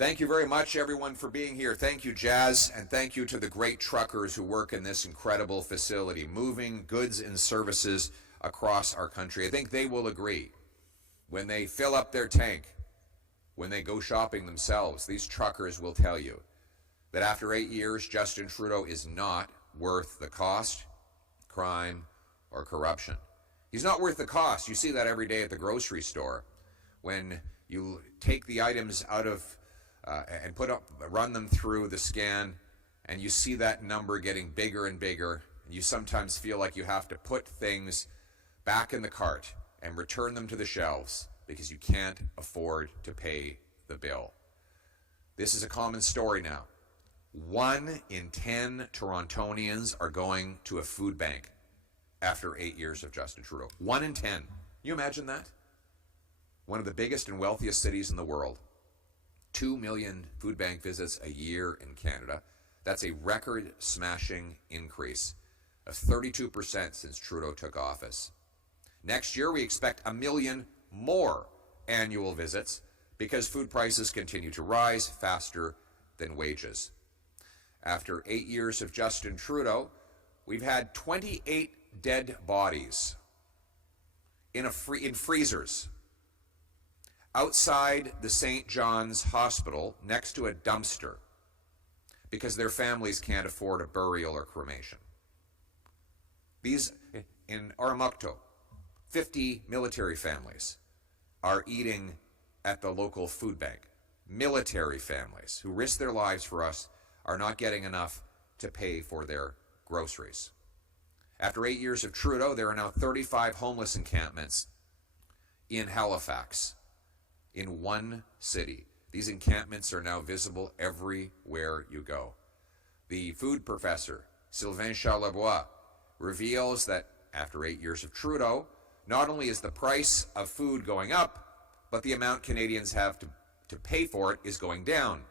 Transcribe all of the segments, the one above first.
Thank you very much, everyone, for being here. Thank you, Jazz, and thank you to the great truckers who work in this incredible facility, moving goods and services across our country. I think they will agree. When they fill up their tank, when they go shopping themselves, these truckers will tell you that after 8 years, Justin Trudeau is not worth the cost, crime, or corruption. He's not worth the cost. You see that every day at the grocery store. When you take the items out of and run them through the scan, and you see that number getting bigger and bigger, and you sometimes feel like you have to put things back in the cart and return them to the shelves because you can't afford to pay the bill. This is a common story now. 1 in 10 Torontonians are going to a food bank after 8 years of Justin Trudeau. 1 in 10. Can you imagine that? One of the biggest and wealthiest cities in the world. 2 million food bank visits a year in Canada. That's a record-smashing increase of 32% since Trudeau took office. Next year, we expect 1 million more annual visits because food prices continue to rise faster than wages. After 8 years of Justin Trudeau, we've had 28 dead bodies in freezers outside the St. John's Hospital next to a dumpster because their families can't afford a burial or cremation. These, in Armukto, 50 military families are eating at the local food bank. Military families who risk their lives for us are not getting enough to pay for their groceries. After 8 years of Trudeau, there are now 35 homeless encampments in Halifax, in one city. These encampments are now visible everywhere you go. The food professor, Sylvain Charlebois, reveals that after 8 years of Trudeau, not only is the price of food going up, but the amount Canadians have to pay for it is going down.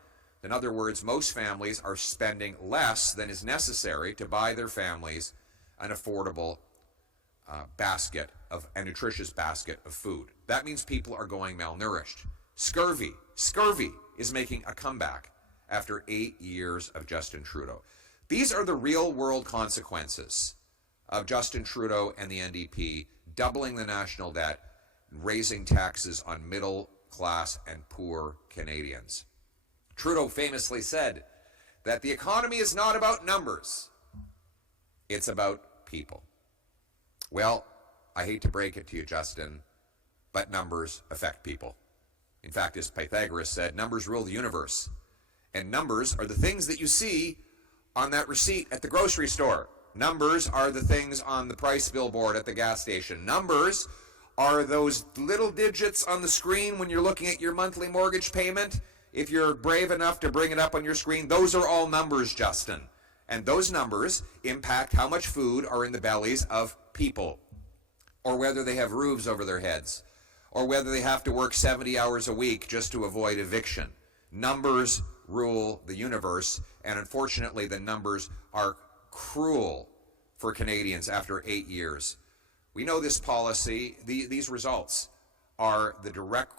In other words, most families are spending less than is necessary to buy their families an affordable a nutritious basket of food. That means people are going malnourished. Scurvy is making a comeback after 8 years of Justin Trudeau. These are the real world consequences of Justin Trudeau and the NDP doubling the national debt, raising taxes on middle class and poor Canadians. Trudeau famously said that the economy is not about numbers, it's about people. Well, I hate to break it to you, Justin, but numbers affect people. In fact, as Pythagoras said, numbers rule the universe. And numbers are the things that you see on that receipt at the grocery store. Numbers are the things on the price billboard at the gas station. Numbers are those little digits on the screen when you're looking at your monthly mortgage payment. If you're brave enough to bring it up on your screen, those are all numbers, Justin. And those numbers impact how much food are in the bellies of people, or whether they have roofs over their heads, or whether they have to work 70 hours a week just to avoid eviction. Numbers rule the universe, and unfortunately the numbers are cruel for Canadians after 8 years. We know this policy, these results are the direct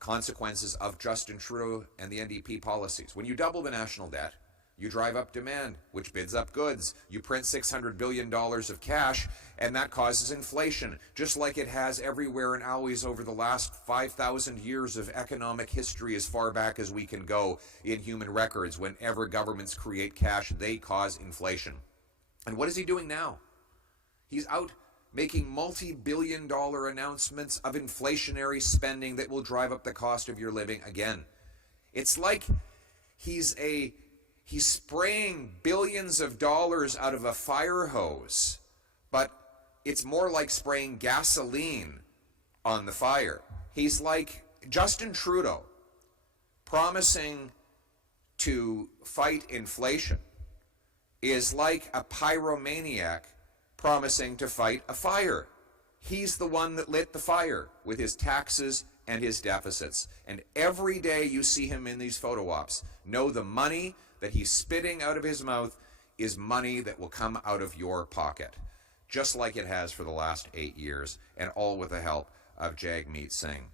consequences of Justin Trudeau and the NDP policies. When you double the national debt, you drive up demand, which bids up goods. You print $600 billion of cash, and that causes inflation, just like it has everywhere and always over the last 5,000 years of economic history, as far back as we can go in human records. Whenever governments create cash, they cause inflation. And what is he doing now? He's out making multi-billion-dollar announcements of inflationary spending that will drive up the cost of your living again. It's like he's spraying billions of dollars out of a fire hose, but it's more like spraying gasoline on the fire. He's like Justin Trudeau promising to fight inflation is like a pyromaniac promising to fight a fire. He's the one that lit the fire with his taxes and his deficits. And every day you see him in these photo ops, know the money that he's spitting out of his mouth is money that will come out of your pocket, just like it has for the last 8 years, and all with the help of Jagmeet Singh.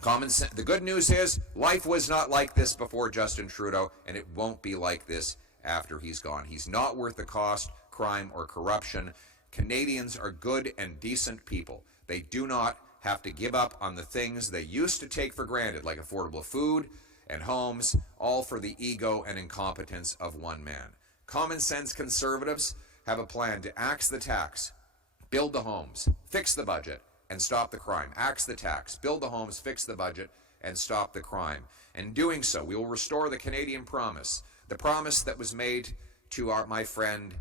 Common sense. The good news is life was not like this before Justin Trudeau, and it won't be like this after he's gone. He's not worth the cost, crime, or corruption. Canadians are good and decent people. They do not have to give up on the things they used to take for granted, like affordable food and homes, all for the ego and incompetence of one man. Common sense conservatives have a plan to axe the tax, build the homes, fix the budget, and stop the crime. Axe the tax, build the homes, fix the budget, and stop the crime. In doing so, we will restore the Canadian promise, the promise that was made to my friend,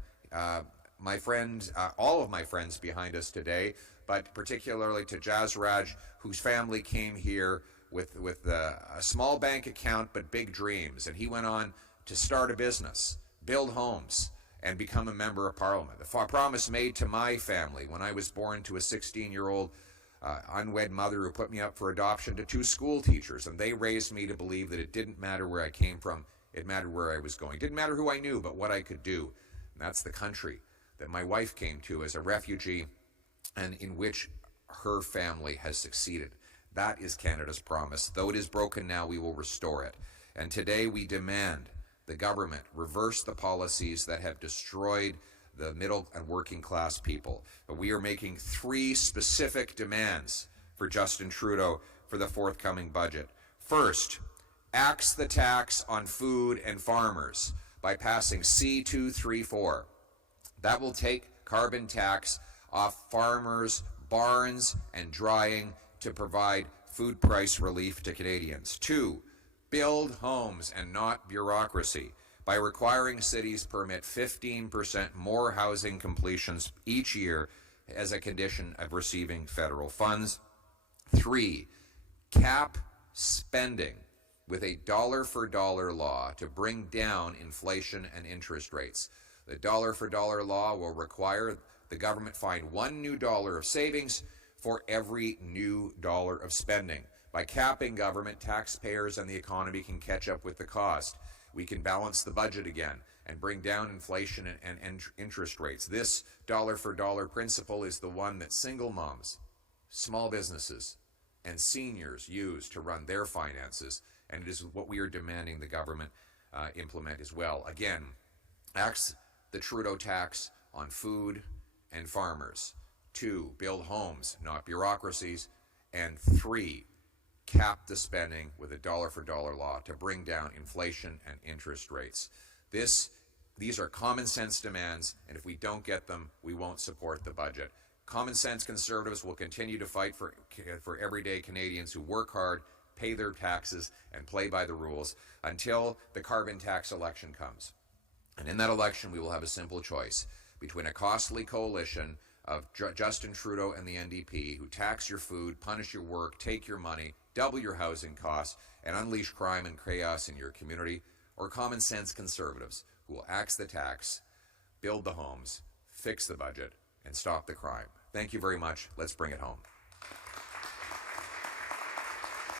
all of my friends behind us today, but particularly to Jazraj, whose family came here with a small bank account but big dreams, and he went on to start a business, build homes, and become a member of Parliament. The promise made to my family when I was born to a 16-year-old unwed mother who put me up for adoption to 2 school teachers, and they raised me to believe that it didn't matter where I came from, it mattered where I was going. It didn't matter who I knew, but what I could do. And that's the country that my wife came to as a refugee and in which her family has succeeded. That is Canada's promise. Though it is broken now, we will restore it. And today we demand the government reverse the policies that have destroyed the middle and working class people. But we are making 3 specific demands for Justin Trudeau for the forthcoming budget. First, axe the tax on food and farmers by passing C-234. That will take carbon tax off farmers' barns and drying to provide food price relief to Canadians. 2, build homes and not bureaucracy by requiring cities permit 15% more housing completions each year as a condition of receiving federal funds. 3, cap spending with a dollar-for-dollar law to bring down inflation and interest rates. The dollar-for-dollar law will require the government find $1 new of savings for every new dollar of spending. By capping government, taxpayers and the economy can catch up with the cost. We can balance the budget again and bring down inflation and interest rates. This dollar-for-dollar principle is the one that single moms, small businesses, and seniors use to run their finances, and it is what we are demanding the government implement as well. Again, axe the Trudeau tax on food and farmers. 2, build homes, not bureaucracies. And 3, cap the spending with a dollar-for-dollar law to bring down inflation and interest rates. These are common sense demands, and if we don't get them, we won't support the budget. Common sense conservatives will continue to fight for everyday Canadians who work hard, pay their taxes, and play by the rules until the carbon tax election comes. And in that election, we will have a simple choice between a costly coalition of Justin Trudeau and the NDP, who tax your food, punish your work, take your money, double your housing costs, and unleash crime and chaos in your community, or common sense conservatives who will axe the tax, build the homes, fix the budget, and stop the crime. Thank you very much. Let's bring it home.